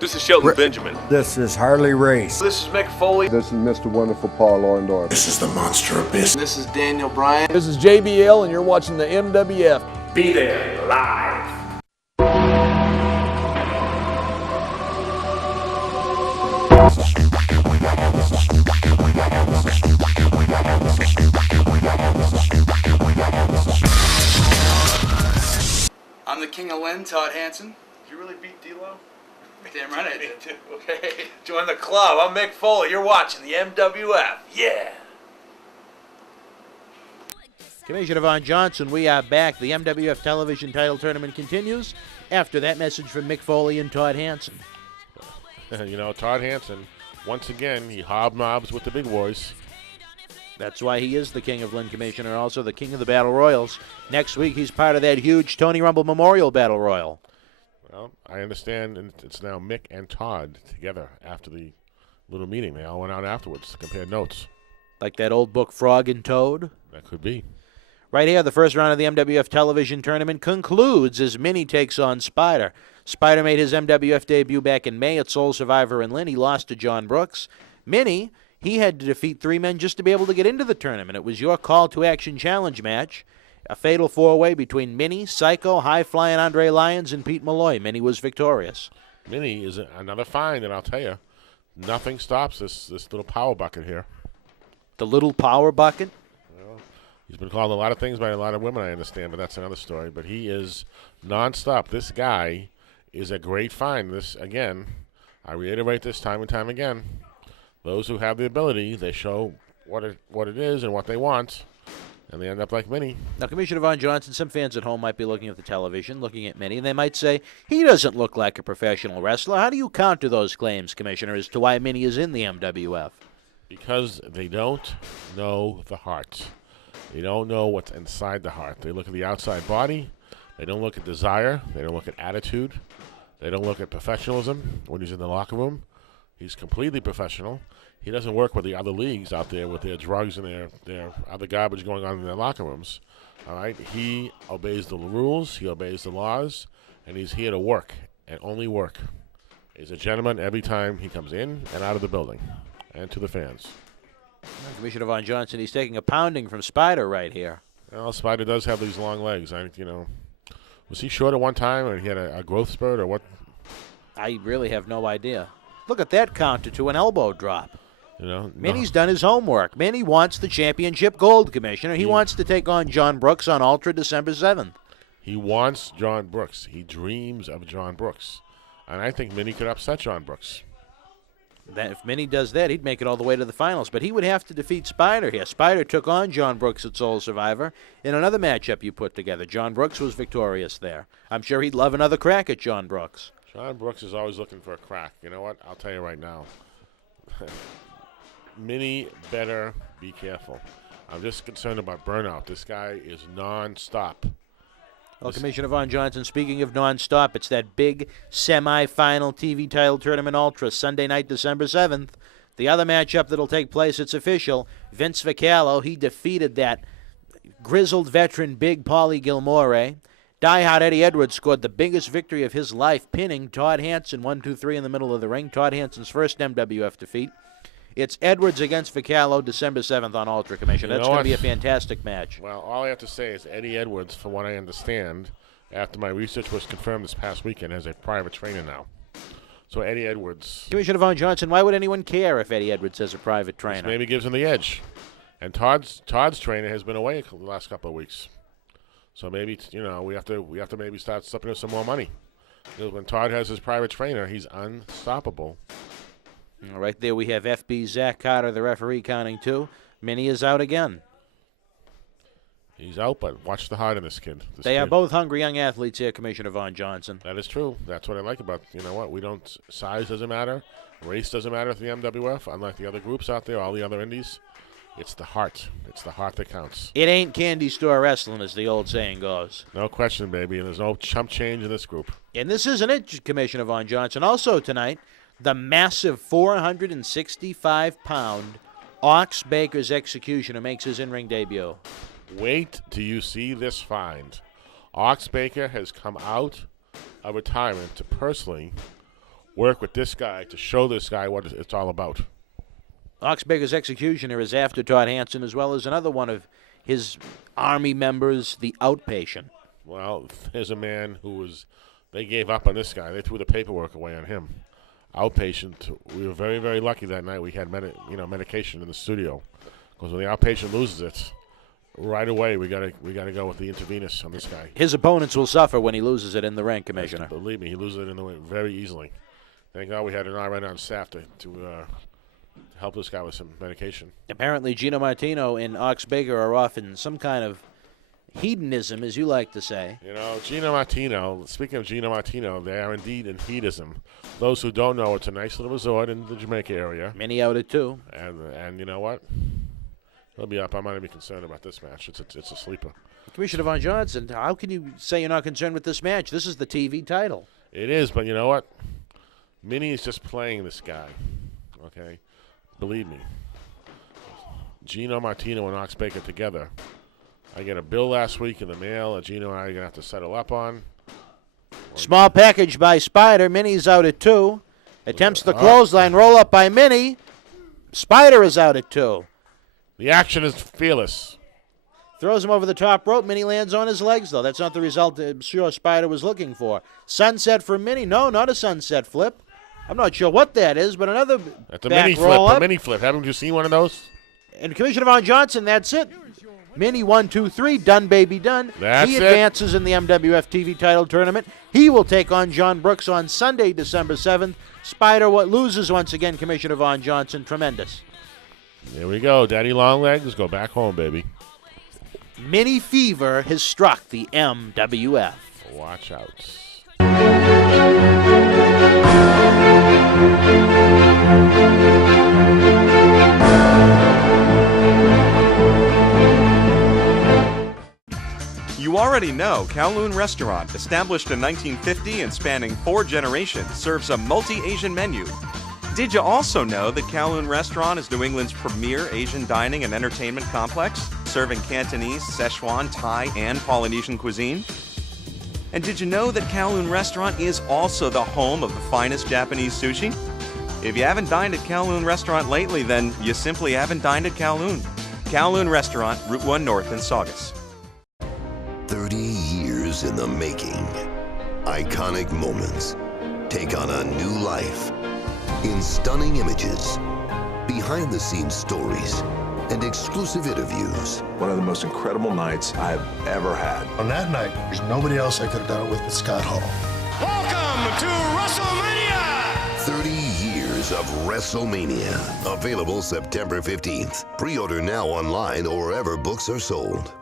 This is Shelton Benjamin. This is Harley Race. This is Mick Foley. This is Mr. Wonderful Paul Orndorff. This is the Monster Abyss. This is Daniel Bryan. This is JBL, and you're watching the MWF. Be there live. I'm the King of Lynn, Todd Hansen. Did you really beat D-Lo? Damn right I did. Okay. Join the club. I'm Mick Foley. You're watching the MWF. Yeah. Commissioner Von Johnson, we are back. The MWF television title tournament continues after that message from Mick Foley and Todd Hansen. You know, Todd Hansen, once again, he hobnobs with the big boys. That's why he is the King of Lynn, Commissioner, and also the King of the Battle Royals. Next week, he's part of that huge Tony Rumble Memorial Battle Royal. Well, I understand, and it's now Mick and Todd together after the little meeting. They all went out afterwards to compare notes. Like that old book, Frog and Toad? That could be. Right here, the first round of the MWF television tournament concludes as Minnie takes on Spider. Spider made his MWF debut back in May at Soul Survivor in Lynn. He lost to John Brooks. Minnie, he had to defeat three men just to be able to get into the tournament. It was your call-to-action challenge match. A fatal four-way between Minnie, Psycho, High-Flying Andre Lyons, and Pete Malloy. Minnie was victorious. Minnie is another find, and I'll tell you, nothing stops this little power bucket here. The little power bucket? Well, he's been called a lot of things by a lot of women, I understand, but that's another story. But he is nonstop. This guy is a great find. This, again, I reiterate this time and time again. Those who have the ability, they show what it is and what they want. And they end up like Minnie. Now, Commissioner Von Johnson, some fans at home might be looking at the television, looking at Minnie, and they might say, he doesn't look like a professional wrestler. How do you counter those claims, Commissioner, as to why Minnie is in the MWF? Because they don't know the heart. They don't know what's inside the heart. They look at the outside body. They don't look at desire. They don't look at attitude. They don't look at professionalism when he's in the locker room. He's completely professional. He doesn't work with the other leagues out there with their drugs and their other garbage going on in their locker rooms. All right? He obeys the rules. He obeys the laws. And he's here to work and only work. He's a gentleman every time he comes in and out of the building and to the fans. Commissioner Von Johnson, he's taking a pounding from Spider right here. Well, Spider does have these long legs. Was he short at one time or he had a growth spurt or what? I really have no idea. Look at that counter to an elbow drop. Minnie's done his homework. Minnie wants the championship gold, Commissioner. He wants to take on John Brooks on Ultra December 7th. He wants John Brooks. He dreams of John Brooks. And I think Minnie could upset John Brooks. If Minnie does that, he'd make it all the way to the finals. But he would have to defeat Spider here. Spider took on John Brooks at Soul Survivor in another matchup you put together. John Brooks was victorious there. I'm sure he'd love another crack at John Brooks. John Brooks is always looking for a crack. You know what? I'll tell you right now. Minnie better be careful. I'm just concerned about burnout. This guy is nonstop. Well, Commissioner Von Johnson, speaking of nonstop, it's that big semifinal TV title tournament Ultra, Sunday night, December 7th. The other matchup that'll take place, it's official. Vince Vicallo, he defeated that grizzled veteran Big Paulie Gilmore. Diehard Eddie Edwards scored the biggest victory of his life, pinning Todd Hansen 1-2-3 in the middle of the ring. Todd Hansen's first MWF defeat. It's Edwards against Vicallo, December 7th on Ultra, Commissioner. That's going to be a fantastic match. Well, all I have to say is Eddie Edwards, from what I understand, after my research was confirmed this past weekend, has a private trainer now. So Eddie Edwards. Commissioner Von Johnson, why would anyone care if Eddie Edwards has a private trainer? Maybe gives him the edge. And Todd's trainer has been away the last couple of weeks. So maybe, we have to maybe start slipping him some more money. When Todd has his private trainer, he's unstoppable. Right there we have FB Zach Carter, the referee, counting two. Minnie is out again. He's out, but watch the heart in this kid. They are both hungry young athletes here, Commissioner Von Johnson. That is true. That's what I like about, size doesn't matter. Race doesn't matter at the MWF. Unlike the other groups out there, all the other indies, it's the heart. It's the heart that counts. It ain't candy store wrestling, as the old saying goes. No question, baby, and there's no chump change in this group. And this isn't it, Commissioner Von Johnson. Also tonight, the massive 465-pound Ox Baker's Executioner makes his in-ring debut. Wait till you see this find. Ox Baker has come out of retirement to personally work with this guy to show this guy what it's all about. Oxbaker's executioner is after Todd Hansen, as well as another one of his Army members, the outpatient. Well, there's a man they gave up on this guy. They threw the paperwork away on him. Outpatient, we were very, very lucky that night we had medication in the studio. Because when the outpatient loses it, right away we gotta go with the intravenous on this guy. His opponents will suffer when he loses it in the ring, Commissioner. Believe me, he loses it in the ring very easily. Thank God we had an RN on staff to help this guy with some medication. Apparently, Gino Martino and Ox Baker are off in some kind of hedonism, as you like to say. You know, Gino Martino, speaking of Gino Martino, they are indeed in hedonism. Those who don't know, it's a nice little resort in the Jamaica area. Many out it, too. And you know what? He'll be up. I'm not even concerned about this match. It's a sleeper. Commissioner Von Johnson, how can you say you're not concerned with this match? This is the TV title. It is, but you know what? Minnie is just playing this guy. Okay? Believe me. Gino Martino and Ox Baker together. I get a bill last week in the mail that Gino and I are going to have to settle up on. Small package by Spider. Minnie's out at 2. Attempts the clothesline. Roll up by Minnie. Spider is out at 2. The action is fearless. Throws him over the top rope. Minnie lands on his legs, though. That's not the result I'm sure Spider was looking for. Sunset for Minnie. No, not a sunset flip. I'm not sure what that is, but another That's a back mini roll flip. up. A mini flip. Haven't you seen one of those? And Commissioner Von Johnson, that's it. Minnie 1, 2, 3. Done, baby, done. That's he it. advances in the MWF TV title tournament. He will take on John Brooks on Sunday, December 7th. Spider loses once again, Commissioner Von Johnson. Tremendous. There we go. Daddy Longlegs, go back home, baby. Mini fever has struck the MWF. Watch out. You already know Kowloon Restaurant, established in 1950 and spanning 4 generations, serves a multi-Asian menu. Did you also know that Kowloon Restaurant is New England's premier Asian dining and entertainment complex, serving Cantonese, Szechuan, Thai, and Polynesian cuisine? And did you know that Kowloon Restaurant is also the home of the finest Japanese sushi? If you haven't dined at Kowloon Restaurant lately, then you simply haven't dined at Kowloon. Kowloon Restaurant, Route 1 North in Saugus. 30 years in the making. Iconic moments take on a new life in stunning images, behind-the-scenes stories, and exclusive interviews. One of the most incredible nights I've ever had. On that night, there's nobody else I could have done it with but Scott Hall. Welcome to WrestleMania! 30 years of WrestleMania. Available September 15th. Pre-order now online or wherever books are sold.